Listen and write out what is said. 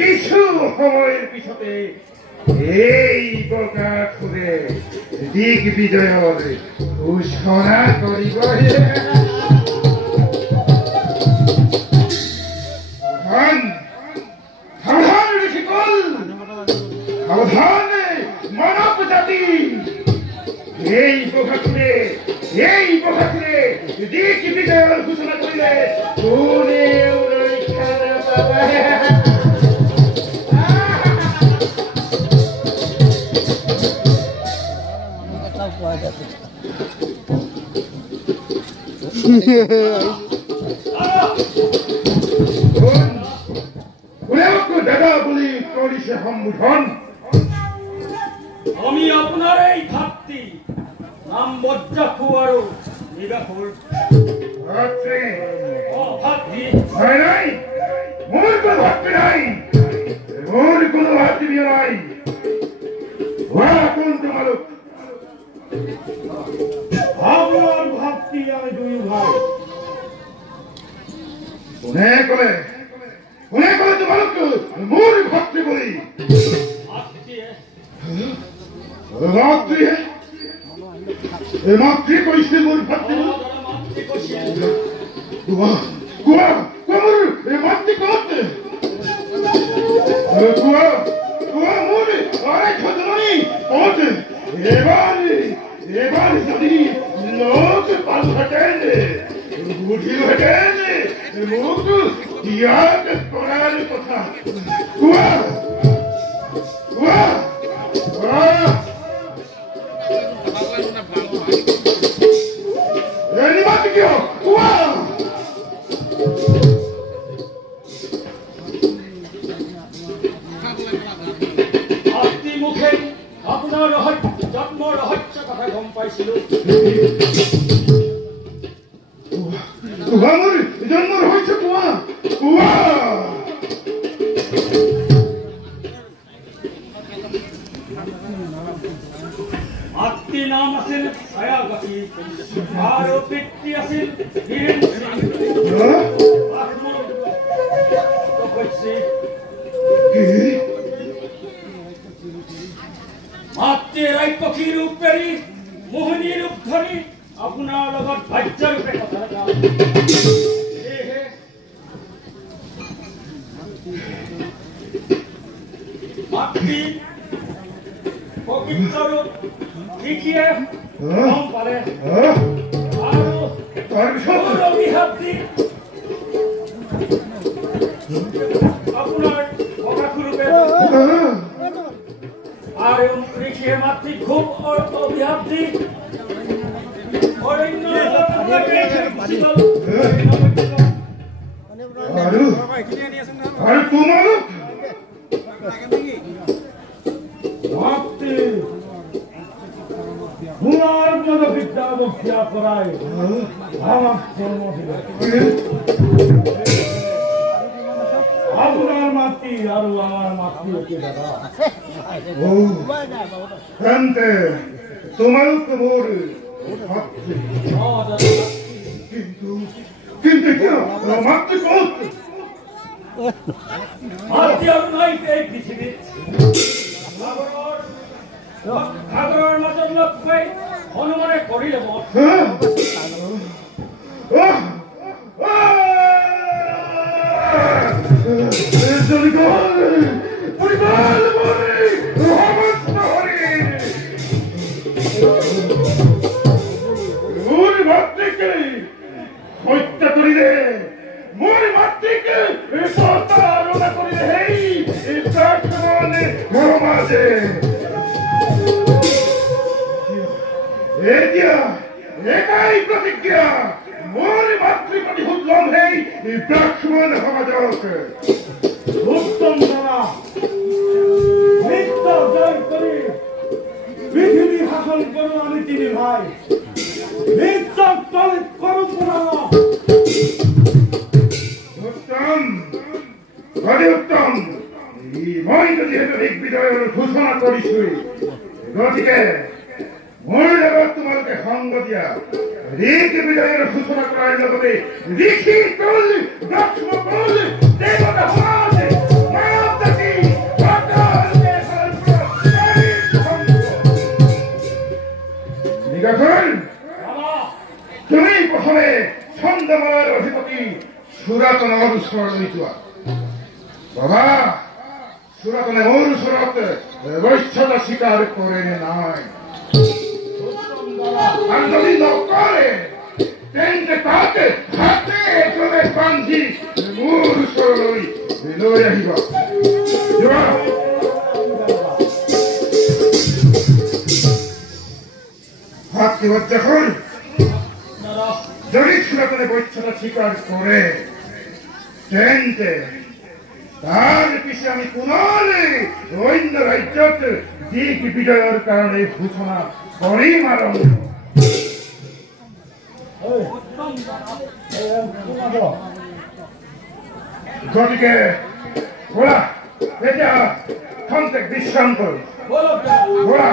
কিছু সময়ের পিছতে এই বকা খুঁড়ে দিক বিজয়র ঘোষণা করিব। সাবধান ঋষিকুল, সাবধান মানব জাতি। এই বকা খুঁড়ে দিক বিজয়র ঘোষণা করিলে কোনেও রক্ষা পাবে। দাদা বলি করিছে সম্বোধন। আমি আপনার এই ভাতৃ নাম বজ্জাখু আৰু নিগাখুৰ। নাই, মোৰ কোনো ভাতৃ নাই, মোৰ কোনো ভাতৃ নাই। কোন তোমালোক? আপোনাৰ ভাতৃ আমি দুয়ো ভাই। কোনে কলে তোমালোক মোৰ ভাতৃ বুলি? মাতৃ কৈছে মোৰ ভাতৃ। কোৱা মোৰ মাতৃ কত? কোৱা মোৰ জননী কত? এবাৰ যদি লোক পালহেঁতেন বুঝিলহেঁতেন মোক ত্যাগ কৰাৰ কথা। কোৱা কিয়? কোৱা মুখে আপোনাৰ জন্মৰ ৰহস্য কথা গম পাইছিলো। মোৰ জন্মৰ ৰহস্য কোৱা। মাতৃ নাম আছিল ছায়াগতি আৰু পিতৃ আছিল বীৰেন মাতৃ ৰাক্ষসী ৰূপ এৰি মোহিনী ৰূপ ধৰি আপোনাৰ লগত ভাজ্যৰূপে কথা মাতৃ পবিত্ৰ ৰূপ শিকিয়ে গম পালে আৰু অভিশাপ্তি আপোনাৰ বকাসুৰূপে আৰু ঋষিয়ে মাতৃ খুব অভিশাপ্তি আৰু তোমালোক বিদ্যা বক্ষ্যা কৰায় আমাক জন্ম দিল। আপনাৰ মাতৃ আৰু আমাৰ মাতৃ একে দাদা। তোমালোক মোৰ কিন্তু কিয় মাতৃ কত? মাতৃ আৰু নাই এই পৃথিৱীত। সাগৰৰ মাজত লগ পাই হনুমানে কৰিলে হত্যা কৰিলে মোৰ মাতৃকে আলোচনা কৰিলে সেই মাঝে এতিয়া একাই প্ৰতিজ্ঞা মোৰ মাতৃপ্ৰতি সুলম সেই ব্ৰাহ্মণ সমাজক উত্তম দ্বাৰা মৃত্যু জয় কৰি পৃথিৱী শাসন কৰো আমি তিনি ভাই। মৃত্যু তলিত কৰো পুনৰ উত্তম, অতি উত্তম। এই মই যিহেতু দিগ্বিজয়ৰ ঘোষণা কৰিছো গতিকে মোৰ লগত তোমালোকে সংগ দিয়া দিগ্বিজয়ৰ ঘোষণা কৰাৰ লগতে ঋষি কুল দক্ষ কুল দেৱতা সমাজ মানৱ জাতি তুমি প্ৰথমে ছন্দমালাৰ অধিপতি সুৰাতনৰ ওচৰলৈ যোৱা বাবা সুৰাতনে মোৰ ওচৰত বৈশ্যতা স্বীকাৰ কৰে নে নাই আৰ যদি নকৰে তেন্তে তাতে হাতে একেবাৰে বান্ধি মোৰ ওচৰলৈ লৈ আহিব হাত কিবজ্জা হ'ল যদি সুৰাতনে বৈশ্যতা স্বীকাৰ কৰে তেন্তে তাৰ পিছে আমি পুনলে অন্য ৰাজ্যত দিগ্বিজয়ৰ কাৰণে ঘোষণা কৰিম আৰম্ভ গতিকে বলা এতিয়া খন্তেক বিশ্ৰাম কৰোঁ বলা